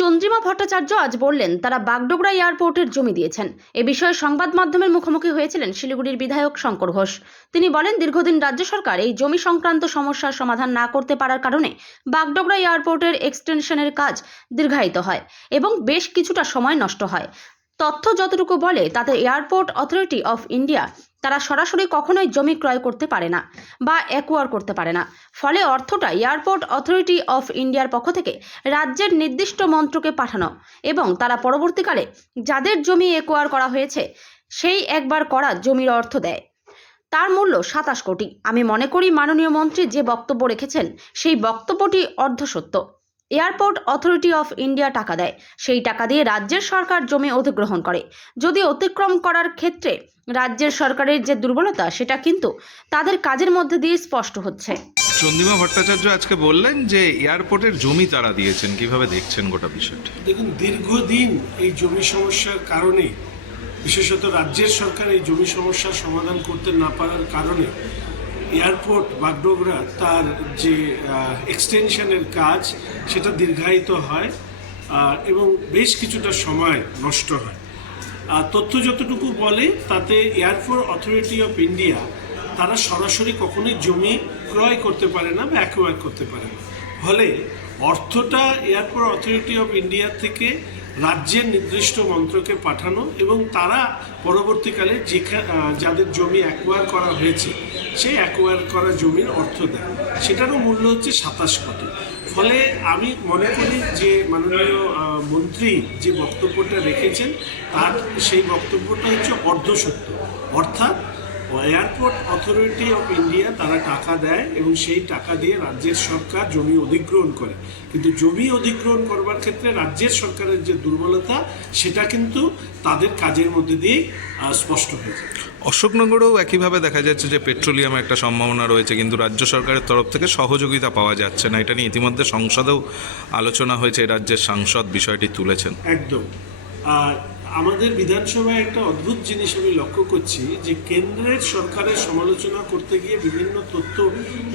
চন্দ্রিমা ভট্টাচার্য আজ বললেন তারা বাগডোগরা এয়ারপোর্টের জমি দিয়েছেন। এ বিষয়ে সংবাদ মাধ্যমের মুখোমুখি হয়েছিলেন শিলিগুড়ির বিধায়ক শঙ্কর ঘোষ। তিনি বলেন, দীর্ঘদিন রাজ্য সরকার এই জমি সংক্রান্ত সমস্যার সমাধান না করতে পারার কারণে বাগডোগরা এয়ারপোর্টের এক্সটেনশনের কাজ দীর্ঘায়িত হয় এবং বেশ কিছুটা সময় নষ্ট হয়। তথ্য যতটুকু বলে তাতে এয়ারপোর্ট অথরিটি অফ ইন্ডিয়া তারা সরাসরি কখনোই জমি ক্রয় করতে পারে না বা অ্যাকোয়ার করতে পারে না। ফলে অর্থটা এয়ারপোর্ট অথরিটি অফ ইন্ডিয়ার পক্ষ থেকে রাজ্যের নির্দিষ্ট মন্ত্রকে পাঠানো এবং তারা পরবর্তীকালে যাদের জমি অ্যাকোয়ার করা হয়েছে সেই একবার করা জমির অর্থ দেয়। তার মূল্য 27 কোটি। আমি মনে করি মাননীয় মন্ত্রী যে বক্তব্য রেখেছেন সেই বক্তব্যটি অর্ধসত্য। এয়ারপোর্ট অথরিটি অফ ইন্ডিয়া টাকা দেয়, সেই টাকা দিয়ে রাজ্যের সরকার জমি অধিগ্রহণ করে। যদি অতিক্রম করার ক্ষেত্রে রাজ্যের সরকারের যে দুর্বলতা সেটা কিন্তু তাদের কাজের মধ্যে দিয়ে স্পষ্ট হচ্ছে। চন্দ্রিমা ভট্টাচার্য আজকে বললেন যে এয়ারপোর্টের জমি তারা দিয়েছেন। কিভাবে দেখছেন গোটা বিষয়টি? দেখুন, দীর্ঘদিন এই জমি সমস্যার কারণে, বিশেষত রাজ্যের সরকার এই জমি সমস্যার সমাধান করতে না পারার কারণে এয়ারপোর্ট বাগডোগরা তার যে এক্সটেনশনের কাজ সেটা দীর্ঘায়িত হয় এবং বেশ কিছুটা সময় নষ্ট হয়। তথ্য যতটুকু বলে তাতে এয়ারপোর্ট অথরিটি অফ ইন্ডিয়া তারা সরাসরি কখনোই জমি ক্রয় করতে পারে না বা অ্যাকোয়ার করতে পারে না। ফলে অর্থটা এয়ারপোর্ট অথরিটি অফ ইন্ডিয়া থেকে রাজ্যের নির্দিষ্ট মন্ত্রকে পাঠানো এবং তারা পরবর্তীকালে যাদের জমি অ্যাকোয়ার করা হয়েছে সেই অ্যাকোয়ার করা জমির অর্থ দেয়। সেটারও মূল্য হচ্ছে 27 কোটি। ফলে আমি মনে করি যে মাননীয় মন্ত্রী যে বক্তব্যটা রেখেছেন তার সেই বক্তব্যটা হচ্ছে অর্ধসত্য। অর্থাৎ এয়ারপোর্ট অথরিটি অফ ইন্ডিয়া তারা টাকা দেয় এবং সেই টাকা দিয়ে রাজ্যের সরকার জমি অধিগ্রহণ করে, কিন্তু জমি অধিগ্রহণ করবার ক্ষেত্রে রাজ্যের সরকারের যে দুর্বলতা সেটা কিন্তু তাদের কাজের মধ্যে দিয়ে স্পষ্ট হয়েছে। অশোকনগরেও একইভাবে দেখা যাচ্ছে যে পেট্রোলিয়ামের একটা সম্ভাবনা রয়েছে, কিন্তু রাজ্য সরকারের তরফ থেকে সহযোগিতা পাওয়া যাচ্ছে না। এটা নিয়ে ইতিমধ্যে সংসদেও আলোচনা হয়েছে, রাজ্যের সাংসদ বিষয়টি তুলেছেন। একদম। আমাদের বিধানসভায় একটা অদ্ভুত জিনিস আমি লক্ষ্য করছি যে কেন্দ্রের সরকারের সমালোচনা করতে গিয়ে বিভিন্ন তথ্য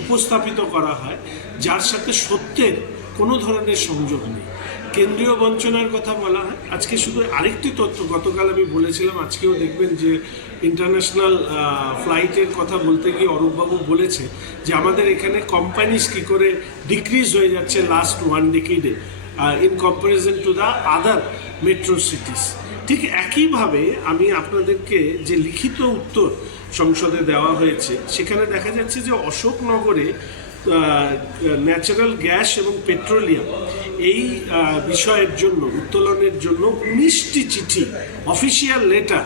উপস্থাপিত করা হয় যার সাথে সত্যের কোনো ধরনের সংযোগ নেই। কেন্দ্রীয় বঞ্চনার কথা বলা হয়। আজকে শুধু আরেকটি তথ্য গতকাল আমি বলেছিলাম, আজকেও দেখবেন যে ইন্টারন্যাশনাল ফ্লাইটের কথা বলতে গিয়ে অরূপবাবু বলেছে যে আমাদের এখানে কোম্পানিজ কী করে ডিক্রিজ হয়ে যাচ্ছে last 1 decade in comparison to the other metro cities. ঠিক একইভাবে আমি আপনাদেরকে যে লিখিত উত্তর সংসদে দেওয়া হয়েছে সেখানে দেখা যাচ্ছে যে অশোকনগরে ন্যাচারাল গ্যাস এবং পেট্রোলিয়াম এই বিষয়ের জন্য উত্তোলনের জন্য 19টি চিঠি, অফিসিয়াল লেটার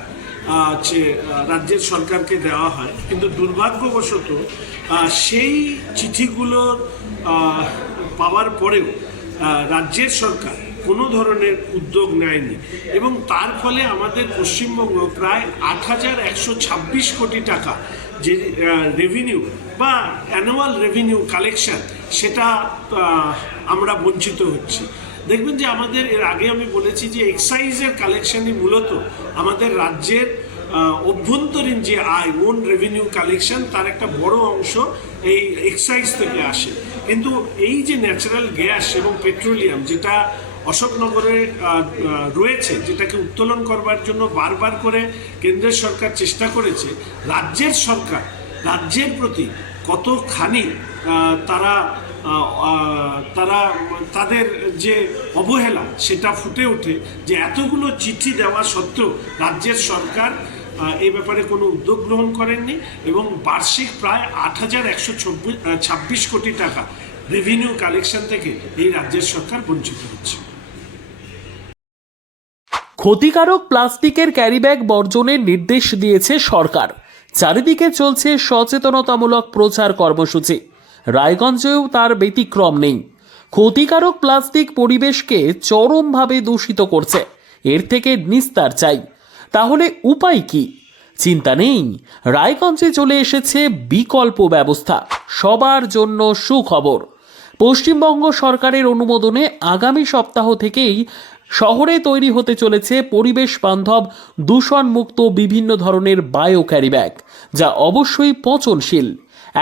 রাজ্যের সরকারকে দেওয়া হয়, কিন্তু দুর্ভাগ্যবশত সেই চিঠিগুলোর পাওয়ার পরেও রাজ্যের সরকার কোনো ধরনের উদ্যোগ নেয়নি এবং তার ফলে আমাদের পশ্চিমবঙ্গ প্রায় 8,126 কোটি টাকা যে রেভিনিউ বা অ্যানুয়াল রেভিনিউ কালেকশন সেটা আমরা বঞ্চিত হচ্ছি। দেখবেন যে আমাদের এর আগে আমি বলেছি যে এক্সাইজের কালেকশনই মূলত আমাদের রাজ্যের অভ্যন্তরীণ যে আয়, ওন রেভিনিউ কালেকশন, তার একটা বড় অংশ এই এক্সাইজ থেকে আসে। কিন্তু এই যে ন্যাচারাল গ্যাস এবং পেট্রোলিয়াম যেটা অশোকনগরে রয়েছে, যেটাকে উত্তোলন করবার জন্য বারবার করে কেন্দ্রের সরকার চেষ্টা করেছে, রাজ্যের সরকার রাজ্যের প্রতি কতখানি তাদের যে অবহেলা সেটা ফুটে ওঠে যে এতগুলো চিঠি দেওয়া সত্ত্বেও রাজ্যের সরকার এই ব্যাপারে কোনো উদ্যোগ গ্রহণ করেননি এবং বার্ষিক প্রায় 8,126 কোটি টাকা রেভিনিউ কালেকশন থেকে এই রাজ্যের সরকার বঞ্চিত হচ্ছে। ক্ষতিকারক প্লাস্টিকের ক্যারিব্যাগ বর্জনের নির্দেশ দিয়েছে সরকার। চারিদিকে চলছে সচেতনতামূলক প্রচার কর্মসূচি। রায়গঞ্জেও তার ব্যতিক্রম নেই। ক্ষতিকারক প্লাস্টিক পরিবেশকে চরমভাবে দূষিত করছে। এর থেকে নিস্তার চাই। তাহলে উপায় কি? চিন্তা নেই, রায়গঞ্জে চলে এসেছে বিকল্প ব্যবস্থা। সবার জন্য সুখবর। পশ্চিমবঙ্গ সরকারের অনুমোদনে আগামী সপ্তাহ থেকেই শহরে তৈরি হতে চলেছে পরিবেশ বান্ধব দূষণমুক্ত বিভিন্ন ধরনের বায়ো ক্যারিব্যাগ, যা অবশ্যই পচনশীল।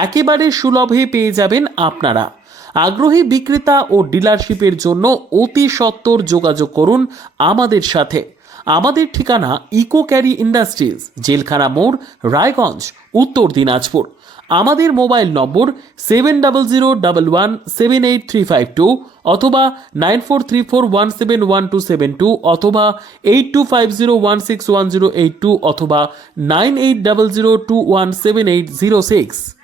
একেবারে সুলভে পেয়ে যাবেন আপনারা। আগ্রহী বিক্রেতা ও ডিলারশিপের জন্য অতি সত্বর যোগাযোগ করুন আমাদের সাথে। আমাদের ঠিকানা ইকো ক্যারি ইন্ডাস্ট্রিজ, জেলখানা মোড়, রায়গঞ্জ, উত্তর দিনাজপুর। আমাদের মোবাইল নম্বর 7001178352 অথবা 9434171272 অথবা 8250161082 অথবা 9800217806।